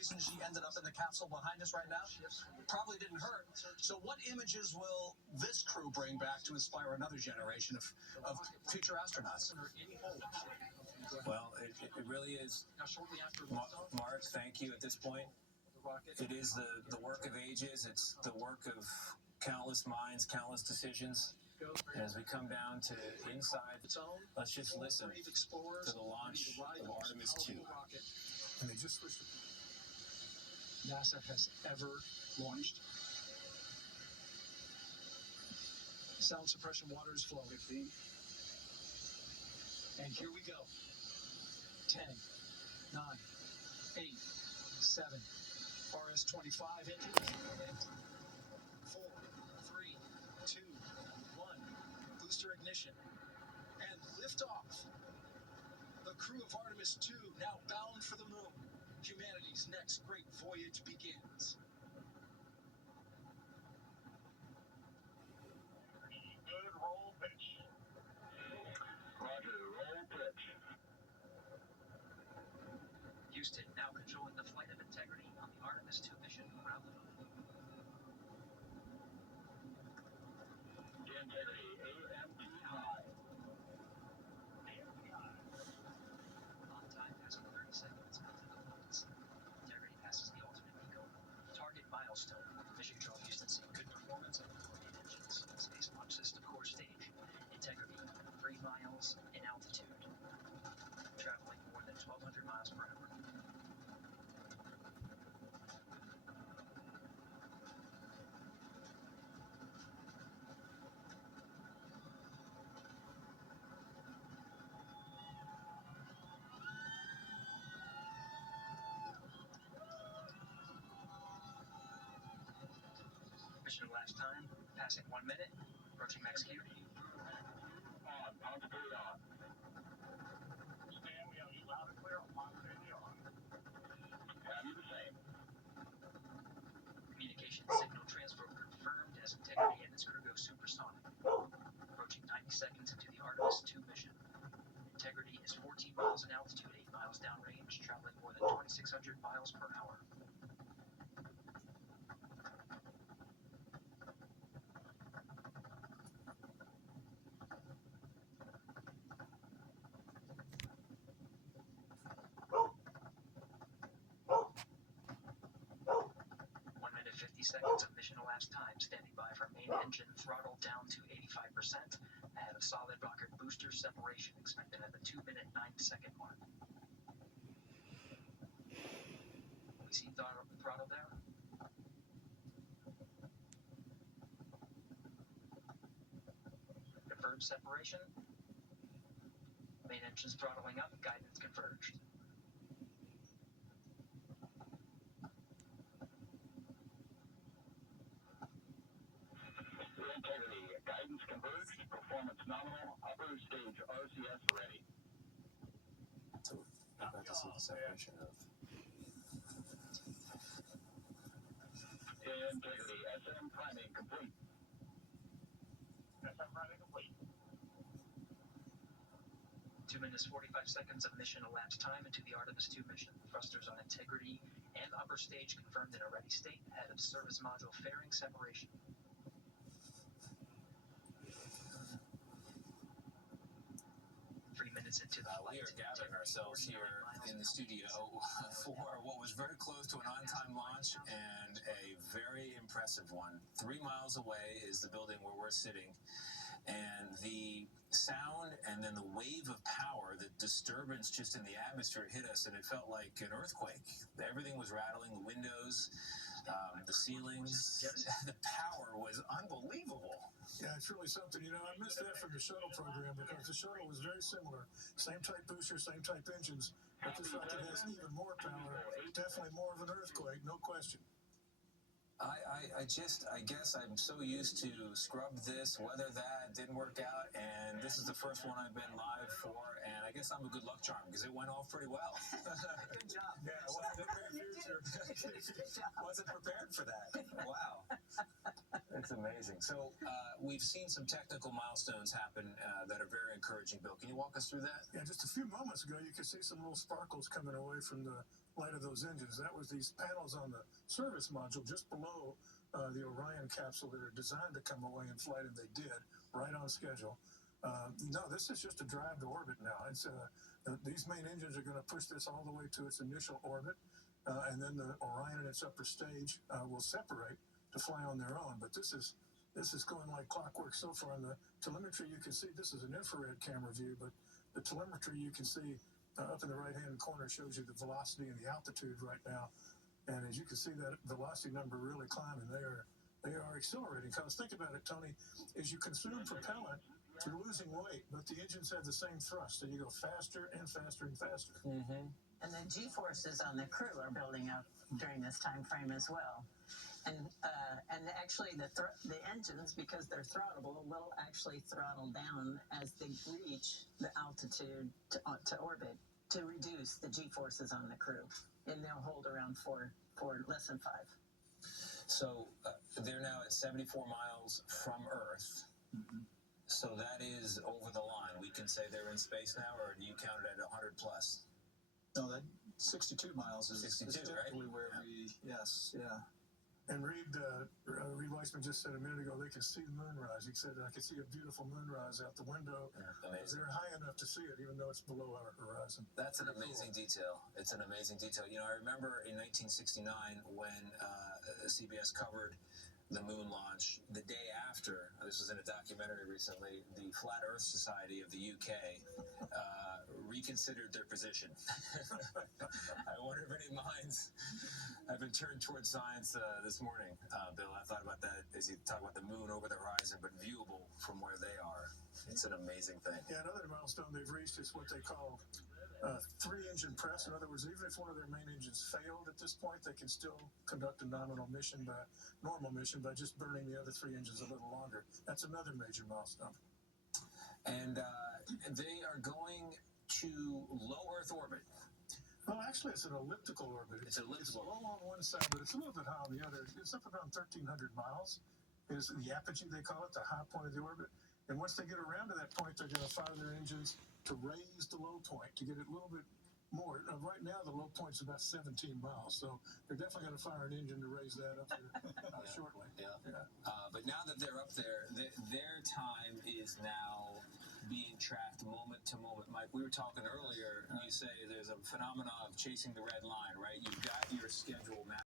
reason she ended up in the capsule behind us right now? Probably didn't hurt. So what images will this crew bring back to inspire another generation of future astronauts? Well, it really is. Mark, thank you at this point. It is the work of ages. It's the work of countless minds, countless decisions. And as we come down to inside, let's just listen to the launch of Artemis 2. And they just switched NASA has ever launched. Sound suppression water is flowing. And here we go. 10, 9, 8, 7, RS-25 engines. 4, 3, 2, 1. Booster ignition. And liftoff. The crew of Artemis 2 now bound for the moon. Humanity's next great voyage begins. Good roll pitch. Roger, roll pitch. Houston now controlling the flight of Integrity on the Artemis 2 mission around the moon. Integrity, AMT high. On time passing 30 seconds until the points. Integrity passes the ultimate eco target milestone. Mission Control Houston seeing good performance of the main engines. Space Launch System core stage. Integrity 3 miles in altitude. Traveling more than 1,200 miles per hour. Mission elapsed time, passing 1 minute, approaching max Q. On to three on. Stan, we have you loud and clear on three on. Have you the same? Communication signal transfer confirmed as Integrity and its crew go supersonic. Approaching 90 seconds into the Artemis 2 mission. Integrity is 14 miles in altitude, 8 miles downrange, traveling more than 2,600 miles per hour. Seconds of mission elapsed time, standing by for main engine throttle down to 85%, ahead of solid rocket booster separation expected at the 2-minute 9-second mark. We see throttle down. Confirmed separation. Main engine's throttling up, guidance converged. Integrity, guidance converged, performance nominal, upper stage RCS ready. So we're about to see the separation of. Integrity, SM priming complete. SM priming complete. 2 minutes 45 seconds of mission elapsed time into the Artemis 2 mission. Thrusters on Integrity and upper stage confirmed in a ready state ahead of service module fairing separation. 3 minutes into the flight. We are gathering ourselves here in the studio for what was very close to an on-time launch and a very impressive one. 3 miles away is the building where we're sitting, and the sound and then the wave of power, the disturbance just in the atmosphere hit us, and it felt like an earthquake. Everything was rattling, the windows, the ceilings. The power was unbelievable. Yeah, it's really something. You know, I missed that from the shuttle program because the shuttle was very similar. Same type booster, same type engines, but this rocket has even more power. Definitely more of an earthquake, no question. I guess I'm so used to scrub this, weather that, didn't work out, and this is the first one I've been live for, and I guess I'm a good luck charm because it went off pretty well. Good job. Yeah, I wasn't prepared for that. Wow. It's amazing. So we've seen some technical milestones happen that are very encouraging, Bill. Can you walk us through that? Yeah, just a few moments ago, you could see some little sparkles coming away from the light of those engines. That was these panels on the service module just below the Orion capsule that are designed to come away in flight, and they did, right on schedule. No, this is just a drive to orbit now. It's these main engines are going to push this all the way to its initial orbit, and then the Orion and its upper stage will separate to fly on their own. But this is going like clockwork so far. On the telemetry, you can see this is an infrared camera view, but the telemetry you can see up in the right-hand corner shows you the velocity and the altitude right now. And as you can see, that velocity number really climbing. They are accelerating. Because think about it, Tony, as you consume propellant, you're losing weight, but the engines have the same thrust, and you go faster and faster and faster. Mm-hmm. And the G-forces on the crew are building up during this time frame as well. And actually the engines, because they're throttleable, will actually throttle down as they reach the altitude to orbit to reduce the G-forces on the crew. And they'll hold around for less than 5. So they're now at 74 miles from Earth. Mm-hmm. So that is over the line. We can say they're in space now, or do you count it at 100 plus? No, that 62 miles is 62, definitely right? where we, yes, yeah. And Reed Weissman just said a minute ago they can see the moonrise. He said, I can see a beautiful moonrise out the window. Amazing. They're high enough to see it, even though it's below our horizon. That's an amazing detail. It's an amazing detail. You know, I remember in 1969 when CBS covered the moon launch. The day after, this was in a documentary recently, the Flat Earth Society of the UK reconsidered their position. I wonder if any minds have been turned towards science this morning. Bill, I thought about that as you talk about the moon over the horizon, but viewable from where they are. It's an amazing thing. Yeah, another milestone they've reached is what they call 3-engine press. In other words, even if one of their main engines failed at this point, they can still conduct a normal mission by just burning the other 3 engines a little longer. That's another major milestone. And they are going to low Earth orbit. Well, actually, it's an elliptical orbit. It's elliptical. It's low on one side, but it's a little bit high on the other. It's up around 1,300 miles. Is the apogee, they call it, the high point of the orbit. And once they get around to that point, they're going to fire their engines to raise the low point, to get it a little bit more. Right now, the low point's about 17 miles, so they're definitely going to fire an engine to raise that up there shortly. Yeah. Yeah. But now that they're up there, their time is now being tracked moment to moment. Mike, we were talking earlier, you say there's a phenomenon of chasing the red line, right? You've got your schedule mapped